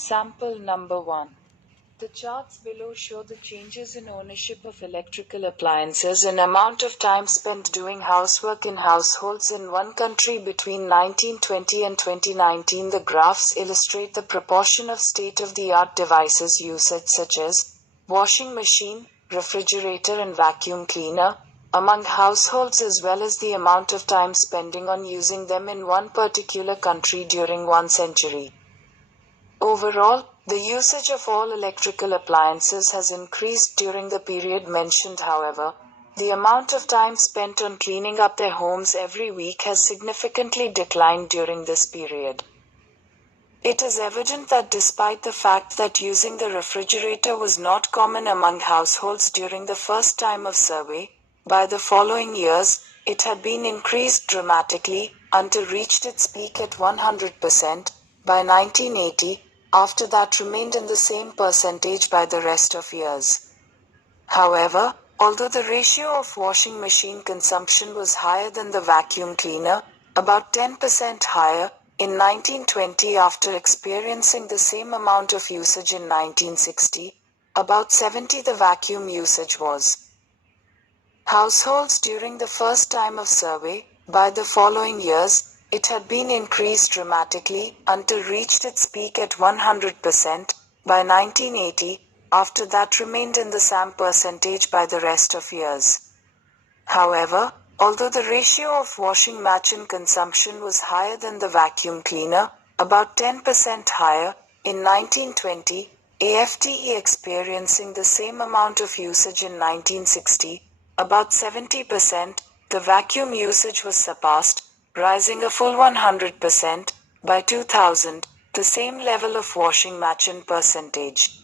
Sample number 1. The charts below show the changes in ownership of electrical appliances and amount of time spent doing housework in households in one country between 1920 and 2019. The graphs illustrate the proportion of state-of-the-art devices usage such as washing machine, refrigerator and vacuum cleaner among households, as well as the amount of time spending on using them in one particular country during one century. Overall, the usage of all electrical appliances has increased during the period mentioned. However, the amount of time spent on cleaning up their homes every week has significantly declined during this period. It is evident that despite the fact that using the refrigerator was not common among households during the first time of survey, by the following years, it had been increased dramatically, until reached its peak at 100%, by 1980, after that remained in the same percentage by the rest of years. However, although the ratio of washing machine consumption was higher than the vacuum cleaner, about 10% higher, in 1920 after experiencing the same amount of usage in 1960, about 70 the vacuum usage was. Households during the first time of survey, by the following years, it had been increased dramatically, until reached its peak at 100%, by 1980, after that remained in the same percentage by the rest of years. However, although the ratio of washing machine consumption was higher than the vacuum cleaner, about 10% higher, in 1920, AFTE experiencing the same amount of usage in 1960, about 70%, the vacuum usage was surpassed, rising a full 100%, by 2000, the same level of washing machine percentage.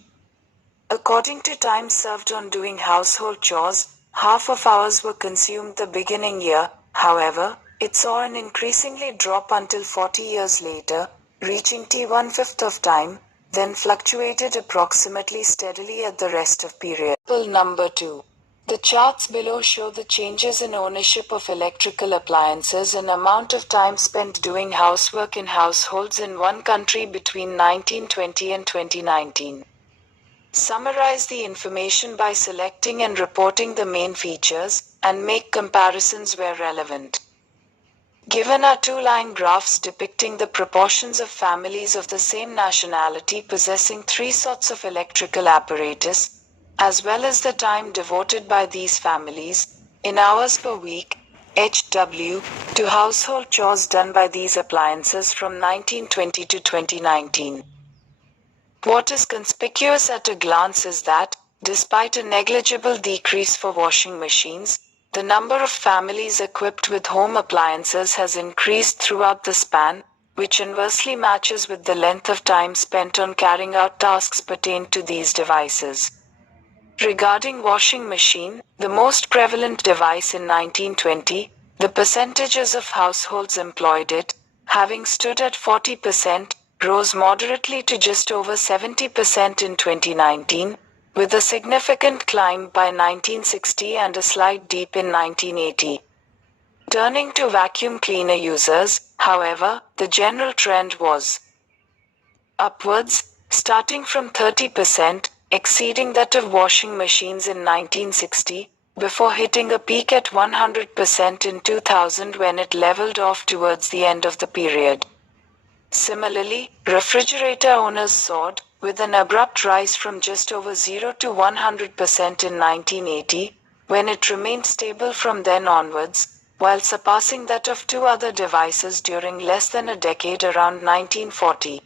According to time served on doing household chores, half of hours were consumed the beginning year. However, it saw an increasingly drop until 40 years later, reaching one-fifth of time, then fluctuated approximately steadily at the rest of period. Sample number 2. The charts below show the changes in ownership of electrical appliances and amount of time spent doing housework in households in one country between 1920 and 2019. Summarize the information by selecting and reporting the main features, and make comparisons where relevant. Given are two-line graphs depicting the proportions of families of the same nationality possessing three sorts of electrical apparatus, as well as the time devoted by these families, in hours per week, HW, to household chores done by these appliances from 1920 to 2019. What is conspicuous at a glance is that, despite a negligible decrease for washing machines, the number of families equipped with home appliances has increased throughout the span, which inversely matches with the length of time spent on carrying out tasks pertaining to these devices. Regarding washing machine, the most prevalent device in 1920, the percentages of households employed it, having stood at 40%, rose moderately to just over 70% in 2019, with a significant climb by 1960 and a slight dip in 1980. Turning to vacuum cleaner users, however, the general trend was upwards, starting from 30%, exceeding that of washing machines in 1960, before hitting a peak at 100% in 2000 when it leveled off towards the end of the period. Similarly, refrigerator owners soared, with an abrupt rise from just over 0 to 100% in 1980, when it remained stable from then onwards, while surpassing that of two other devices during less than a decade around 1940.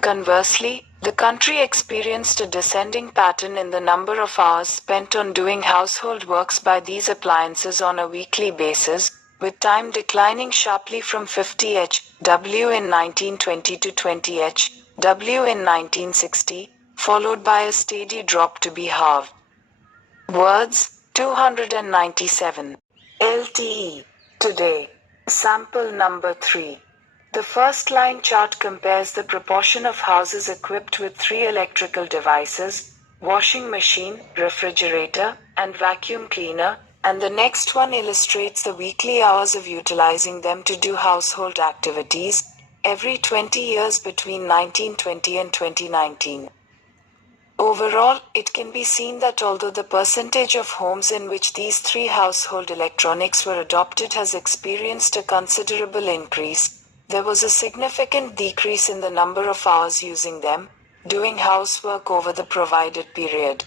Conversely, the country experienced a descending pattern in the number of hours spent on doing household works by these appliances on a weekly basis, with time declining sharply from 50 HW in 1920 to 20 HW in 1960, followed by a steady drop to be halved. Words, 297. LTE. Today. Sample number 3. The first line chart compares the proportion of houses equipped with three electrical devices, washing machine, refrigerator, and vacuum cleaner, and the next one illustrates the weekly hours of utilizing them to do household activities, every 20 years between 1920 and 2019. Overall, it can be seen that although the percentage of homes in which these three household electronics were adopted has experienced a considerable increase, there was a significant decrease in the number of hours using them, doing housework over the provided period.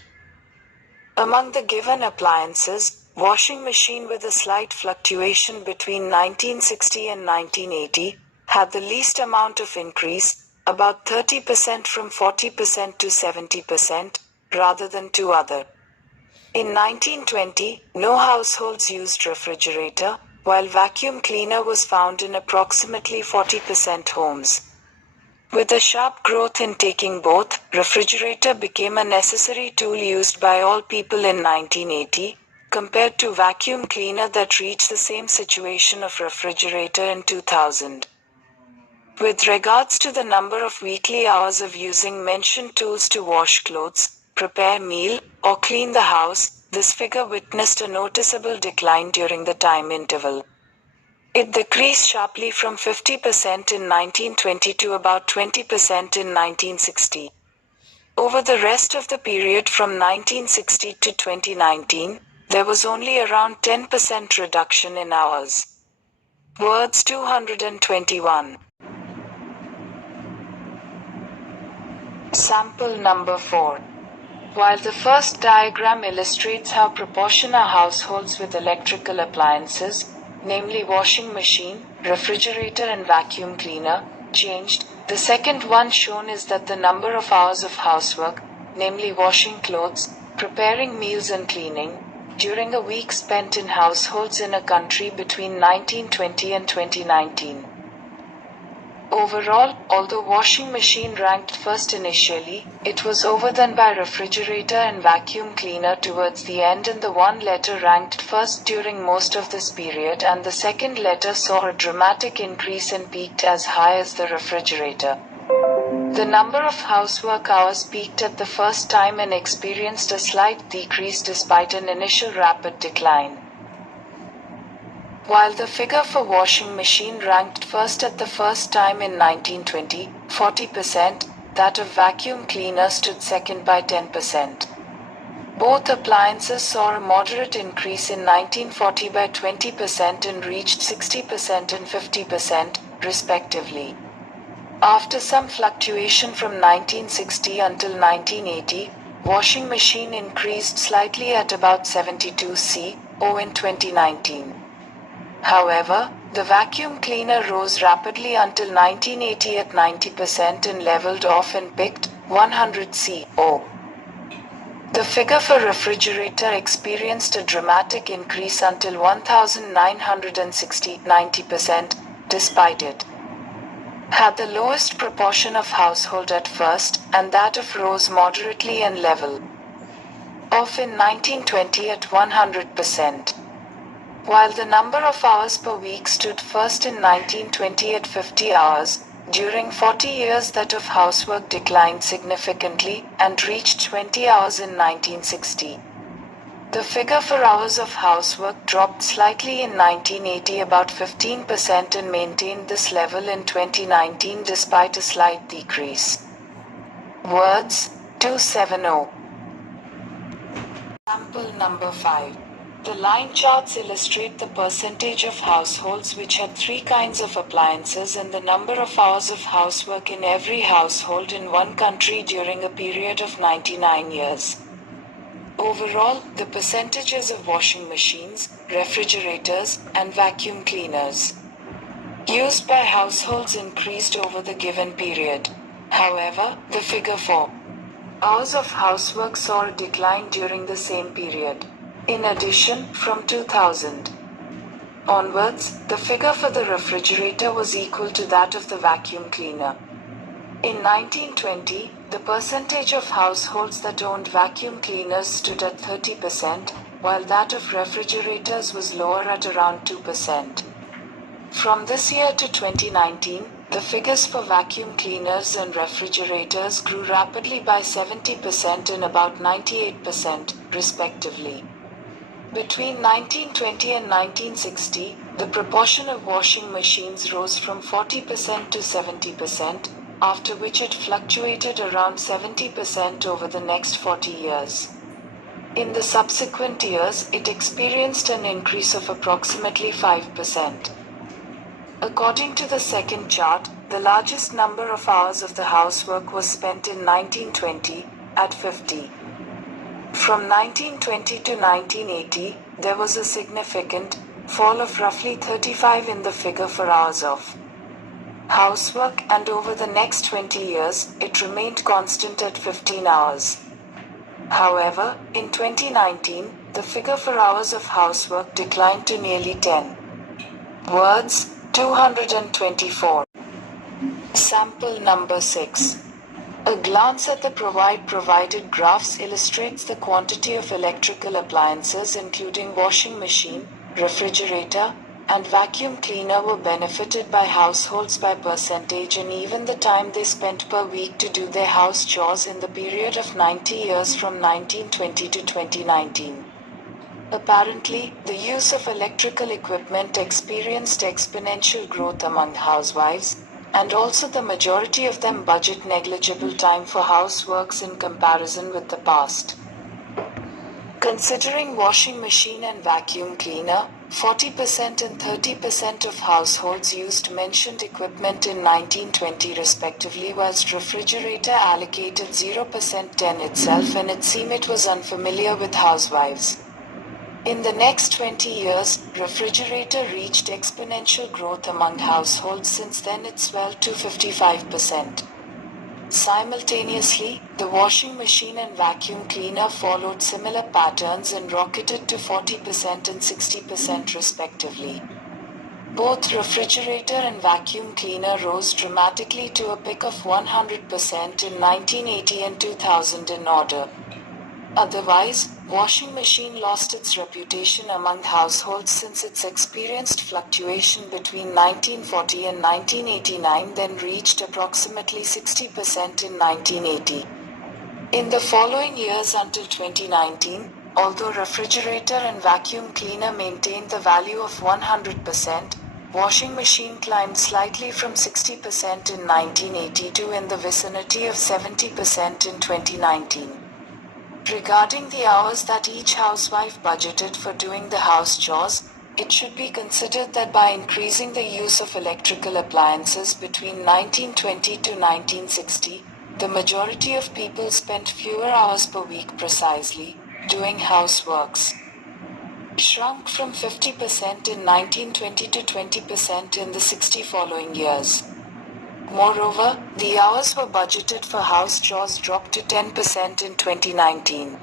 Among the given appliances, washing machine with a slight fluctuation between 1960 and 1980 had the least amount of increase, about 30% from 40% to 70%, rather than two other. In 1920, no households used refrigerator, while vacuum cleaner was found in approximately 40% homes. With a sharp growth in taking both, refrigerator became a necessary tool used by all people in 1980, compared to vacuum cleaner that reached the same situation of refrigerator in 2000. With regards to the number of weekly hours of using mentioned tools to wash clothes, prepare meal, or clean the house, this figure witnessed a noticeable decline during the time interval. It decreased sharply from 50% in 1920 to about 20% in 1960. Over the rest of the period from 1960 to 2019, there was only around 10% reduction in hours. Words 221. Sample number 4. While the first diagram illustrates how proportion are households with electrical appliances, namely washing machine, refrigerator and vacuum cleaner, changed, the second one shown is that the number of hours of housework, namely washing clothes, preparing meals and cleaning, during a week spent in households in a country between 1920 and 2019. Overall, although washing machine ranked first initially, it was overdone by refrigerator and vacuum cleaner towards the end, and the one letter ranked first during most of this period and the second letter saw a dramatic increase and peaked as high as the refrigerator. The number of housework hours peaked at the first time and experienced a slight decrease despite an initial rapid decline. While the figure for washing machine ranked first at the first time in 1920, 40%, that of vacuum cleaner stood second by 10%. Both appliances saw a moderate increase in 1940 by 20% and reached 60% and 50%, respectively. After some fluctuation from 1960 until 1980, washing machine increased slightly at about 72 in 2019. However, the vacuum cleaner rose rapidly until 1980 at 90% and leveled off and picked 100 CO. The figure for refrigerator experienced a dramatic increase until 1960, 90%, despite it had the lowest proportion of household at first, and that of rose moderately and level off in 1920 at 100%. While the number of hours per week stood first in 1920 at 50 hours, during 40 years that of housework declined significantly and reached 20 hours in 1960. The figure for hours of housework dropped slightly in 1980 about 15% and maintained this level in 2019 despite a slight decrease. Words 270. Sample number 5. The line charts illustrate the percentage of households which had three kinds of appliances and the number of hours of housework in every household in one country during a period of 99 years. Overall, the percentages of washing machines, refrigerators, and vacuum cleaners used by households increased over the given period. However, the figure for hours of housework saw a decline during the same period. In addition, from 2000 onwards, the figure for the refrigerator was equal to that of the vacuum cleaner. In 1920, the percentage of households that owned vacuum cleaners stood at 30%, while that of refrigerators was lower at around 2%. From this year to 2019, the figures for vacuum cleaners and refrigerators grew rapidly by 70% and about 98%, respectively. Between 1920 and 1960, the proportion of washing machines rose from 40% to 70%, after which it fluctuated around 70% over the next 40 years. In the subsequent years, it experienced an increase of approximately 5%. According to the second chart, the largest number of hours of the housework was spent in 1920, at 50. From 1920 to 1980, there was a significant fall of roughly 35 in the figure for hours of housework, and over the next 20 years, it remained constant at 15 hours. However, in 2019, the figure for hours of housework declined to nearly 10. Words, 224. Sample number 6. A glance at the provided graphs illustrates the quantity of electrical appliances including washing machine, refrigerator, and vacuum cleaner were benefited by households by percentage and even the time they spent per week to do their house chores in the period of 90 years from 1920 to 2019. Apparently, the use of electrical equipment experienced exponential growth among housewives, and also the majority of them budget negligible time for houseworks in comparison with the past. Considering washing machine and vacuum cleaner, 40% and 30% of households used mentioned equipment in 1920 respectively, whilst refrigerator allocated 0% 10 itself, and it seemed it was unfamiliar with housewives. In the next 20 years, refrigerator reached exponential growth among households. Since then it swelled to 55%. Simultaneously, the washing machine and vacuum cleaner followed similar patterns and rocketed to 40% and 60% respectively. Both refrigerator and vacuum cleaner rose dramatically to a peak of 100% in 1980 and 2000 in order. Otherwise, washing machine lost its reputation among households since its experienced fluctuation between 1940 and 1989, then reached approximately 60% in 1980. In the following years until 2019, although refrigerator and vacuum cleaner maintained the value of 100%, washing machine climbed slightly from 60% in 1980 to in the vicinity of 70% in 2019. Regarding the hours that each housewife budgeted for doing the house chores, it should be considered that by increasing the use of electrical appliances between 1920 to 1960, the majority of people spent fewer hours per week precisely doing houseworks. Shrunk from 50% in 1920 to 20% in the 60 following years. Moreover, the hours were budgeted for house chores dropped to 10% in 2019.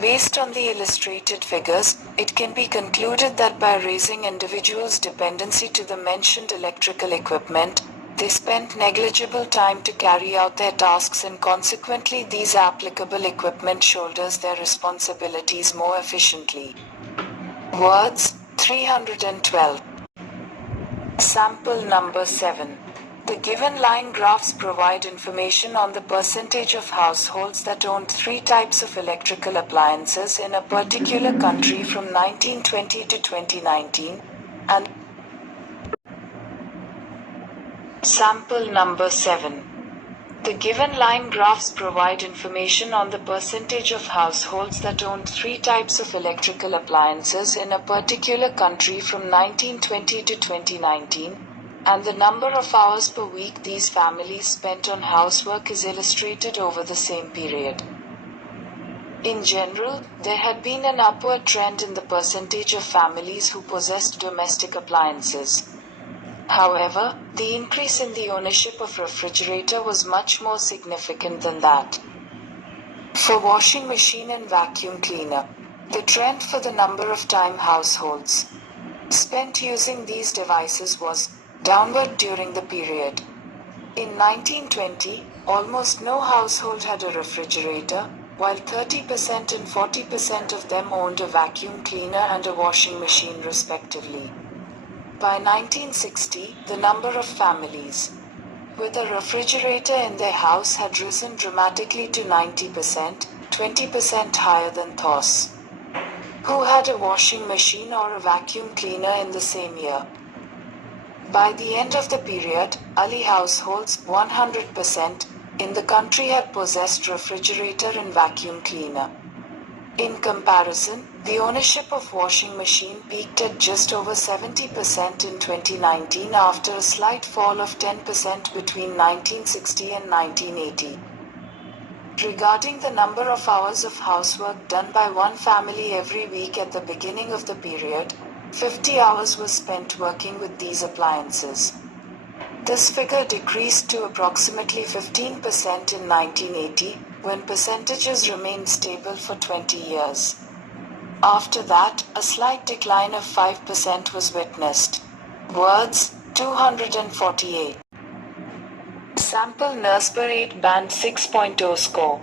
Based on the illustrated figures, it can be concluded that by raising individuals' dependency to the mentioned electrical equipment, they spent negligible time to carry out their tasks, and consequently these applicable equipment shoulders their responsibilities more efficiently. Words, 312. Sample number 7. The given line graphs provide information on the percentage of households that owned 3 types of electrical appliances in a particular country from 1920 to 2019, and sample number 7. The given line graphs provide information on the percentage of households that owned 3 types of electrical appliances in a particular country from 1920 to 2019, and the number of hours per week these families spent on housework is illustrated over the same period. In general, there had been an upward trend in the percentage of families who possessed domestic appliances. However, the increase in the ownership of refrigerator was much more significant than that. For washing machine and vacuum cleaner, the trend for the number of time households spent using these devices was downward during the period. In 1920, almost no household had a refrigerator, while 30% and 40% of them owned a vacuum cleaner and a washing machine respectively. By 1960, the number of families with a refrigerator in their house had risen dramatically to 90%, 20% higher than those who had a washing machine or a vacuum cleaner in the same year. By the end of the period, Ali households 100% in the country had possessed refrigerator and vacuum cleaner. In comparison, the ownership of washing machine peaked at just over 70% in 2019 after a slight fall of 10% between 1960 and 1980. Regarding the number of hours of housework done by one family every week at the beginning of the period, 50 hours was spent working with these appliances. This figure decreased to approximately 15% in 1980, when percentages remained stable for 20 years. After that, a slight decline of 5% was witnessed. Words, 248. Sample NURSBER 8 Band 6.0 score.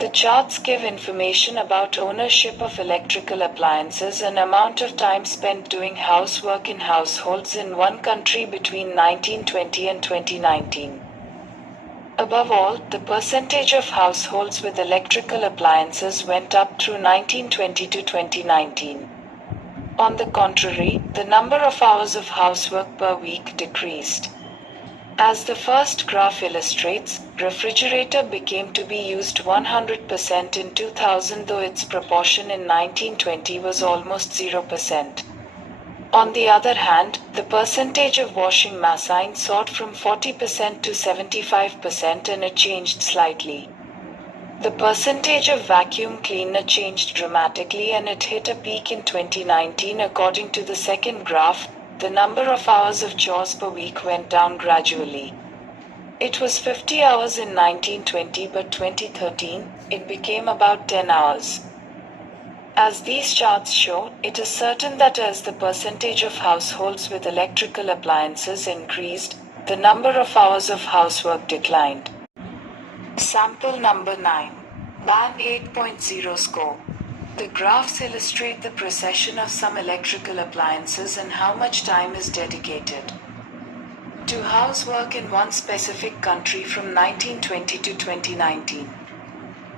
The charts give information about ownership of electrical appliances and amount of time spent doing housework in households in one country between 1920 and 2019. Above all, the percentage of households with electrical appliances went up through 1920 to 2019. On the contrary, the number of hours of housework per week decreased. As the first graph illustrates, refrigerator became to be used 100% in 2000, though its proportion in 1920 was almost 0%. On the other hand, the percentage of washing machine soared from 40% to 75% and it changed slightly. The percentage of vacuum cleaner changed dramatically and it hit a peak in 2019 according to the second graph. The number of hours of chores per week went down gradually. It was 50 hours in 1920, but 2013, it became about 10 hours. As these charts show, it is certain that as the percentage of households with electrical appliances increased, the number of hours of housework declined. Sample number 9. Band 8.0 score. The graphs illustrate the procession of some electrical appliances and how much time is dedicated to housework in one specific country from 1920 to 2019.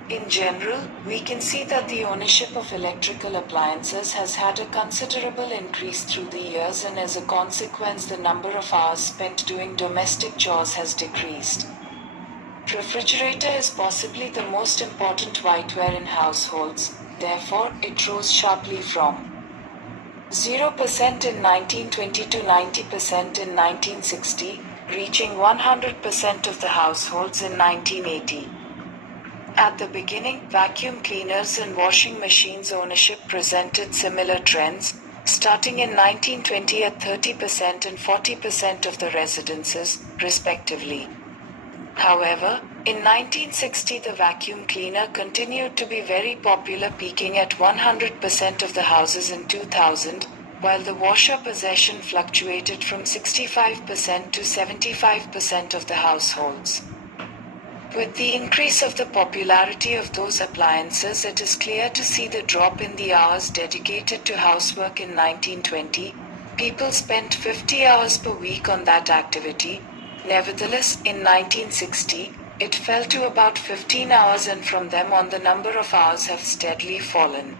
In general, we can see that the ownership of electrical appliances has had a considerable increase through the years, and as a consequence, the number of hours spent doing domestic chores has decreased. Refrigerator is possibly the most important whiteware in households, therefore, it rose sharply from 0% in 1920 to 90% in 1960, reaching 100% of the households in 1980. At the beginning, vacuum cleaners and washing machines ownership presented similar trends, starting in 1920 at 30% and 40% of the residences, respectively. However, in 1960 the vacuum cleaner continued to be very popular, peaking at 100% of the houses in 2000, while the washer possession fluctuated from 65% to 75% of the households. With the increase of the popularity of those appliances, it is clear to see the drop in the hours dedicated to housework in 1920. People spent 50 hours per week on that activity. Nevertheless, in 1960, it fell to about 15 hours, and from then on the number of hours have steadily fallen.